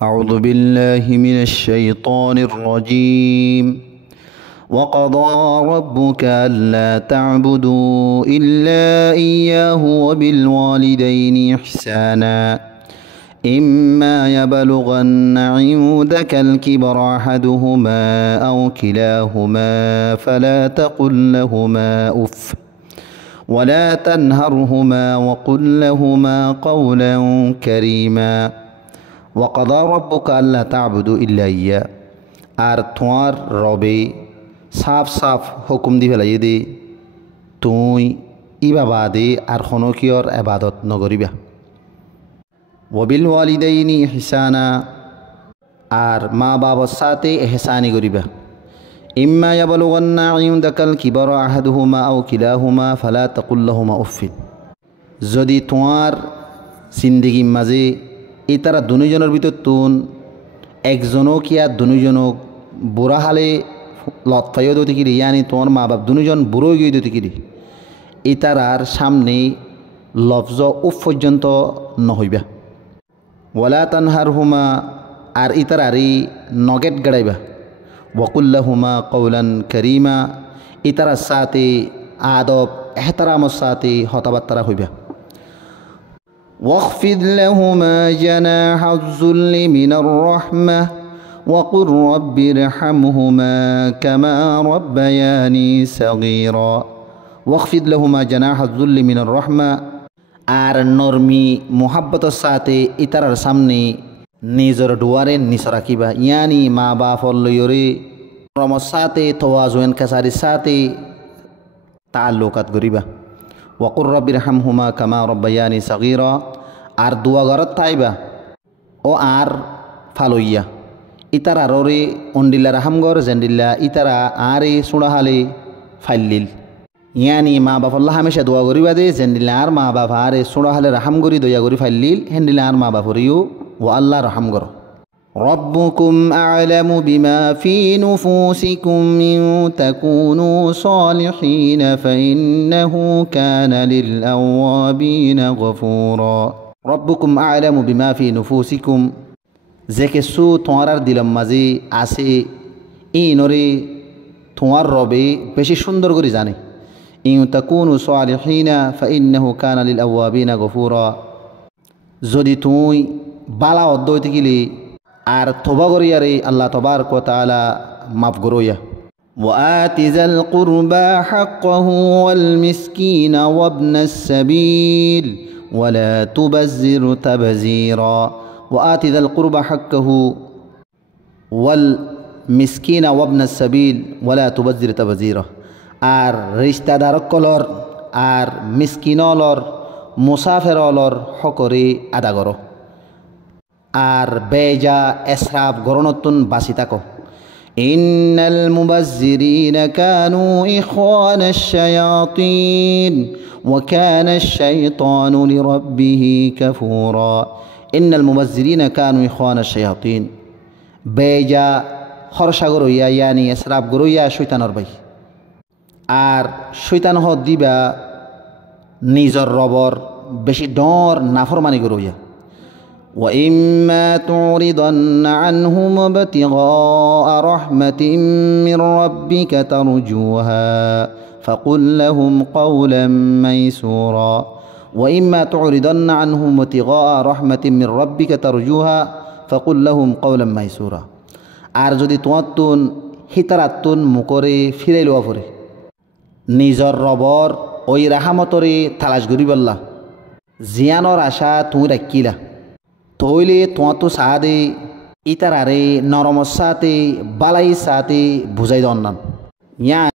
أعوذ بالله من الشيطان الرجيم وقضى ربك ألا تعبدوا إلا إياه وبالوالدين إحسانا إما يبلغن عندك الكبر أحدهما أو كلاهما فلا تقل لهما أف ولا تنهرهما وقل لهما قولا كريما وقضى ربك ألا تعبدوا إلا إياه আর তোমার রবে সাফ সাফ হুকুম দি ফেলাই দে তুই ইবা বাদে আর খনকিয়র আবাদত নগরিবা ওয়াবিল ওয়ালিদাইনি ইহসানা আর মা বাবার সাথে এহসানি করিবা ইম্মা ইয়াবলুগান্না ইনদাকাল কিবারা আহাদুহুমা আও কিলাহুমা ফালা তাকুল লাহুমা উফিন যদি তোমার জিন্দেগির মাঝে এই তারা দুজনের ভিতর তুন একজনও কি আর দুজনক বুড়া হালে লতফাইও দিতে কিরি ইয়ানি তোমার মা বাপ দুজন বুড়ো গিয়ে দিতে কিরি এই তারার সামনে লফজ উফ পর্যন্ত নহইবা ওয়ালা তানহারহুমা আর ইতারারি নগেট গাড়াইবা ওয়াকুল্লাহুমা কৌলান করিমা ইতারার সাথে আদব এহতারামর সাথে হতাবার্তারা হইবা واخفض لهما جناح الذل من الرحمة وقل رب ارحمهما كما ربياني صغيرا واخفض لهما جناح الذل من الرحمة আর নরমি মোহাব্বতের সাথে ইতারার সামনে নিজের দুয়ারে নিচ রাখিবা ইয়ানি মা বাপর লইরে রমর সাথে তোয়াজুয়েন কাছারির সাথে তাল্লুকাত করিবা ওয়াকুর রব্বির হামহুমা কামা রব্বায়ানি সাগীরা আর দুয়া ঘরত তাইবা ও আর ফালইয়া ইতারা ররে অন্ডিল্লা রাহামগর জেন্ডিল্লা ইতারা আরে সুড়াহালে ফাইলিল ইয়ানি মা বাপল্লা হামেশা দোয়া করিবা দে জেন্ডিল্লা আর মা বাপ আরে সুড়াহালে রাহাম করি দয়া করি ফাইলিল হেন্ডিল্লা আর মা বাপরিও ও আল্লাহ রাহাম কর ربكم أعلم بما في نفوسكم إن تكونوا صالحين فإنه كان للأوابين غفورا ربكم أعلم بما في نفوسكم যে কিছু তোমার দিলম মাঝে আছে এই নরে তোমার রবে বেশি সুন্দর করে জানে ইন তাকুনু সালিহিনা ফাইন্নাহু কানা লিল আওয়াবিনা গফুরা যদি তুই বালা অদ্দইতে গেলে আর তওবা করিয়ারে আল্লাহ তাবারক ওয়া তাআলা মাফ করইয়া وآت ذا القربى حقه والمسكين وابن السبيل ولا تبذر تبذيرا وآت ذا القربى حقه والمسكين وابن السبيل ولا تبذر تبذيرا আর রিশতাদারকলর আর মিসকিনলর মুসাফিরলর হকরে আদা করো আর বেজা এসরাফ গরনতুন বাসি থাকো ইন্নাল মুবাজ্জিরিনা কানু ইখওয়ানাশ শায়াতিন ওয়া কানাশ শাইতানু লিরাব্বিহি কাফুরা ইন্নাল মুবাজ্জিরিনা কানু ইখওয়ানাশ শায়াতিন বেজা খরসাগর হইয়া ইয়ানি এসরাফ গরইয়া শয়তানর ভাই আর শয়তান হ দিবা নিজর রবর বেশি ডর নাফরমানি গরইয়া وإما تعرضن عنهم ابتغاء رحمة من ربك ترجوها فقل لهم قولا ميسورا وإما تعرضن عنهم ابتغاء رحمة من ربك ترجوها فقل لهم قولا ميسورا আর যদি তোমার হিতারাতুন মুকরে ফিরাইল পরে নিজর রবর ওই রাহামতরে তালাশ করিবল্লা জিয়ানোর আশা তুমি রাখিলা তইলে তোমার তো সাদে ইতারারে নরমর সাথে বালাই সাথে বুঝাই দন্নান ইয়া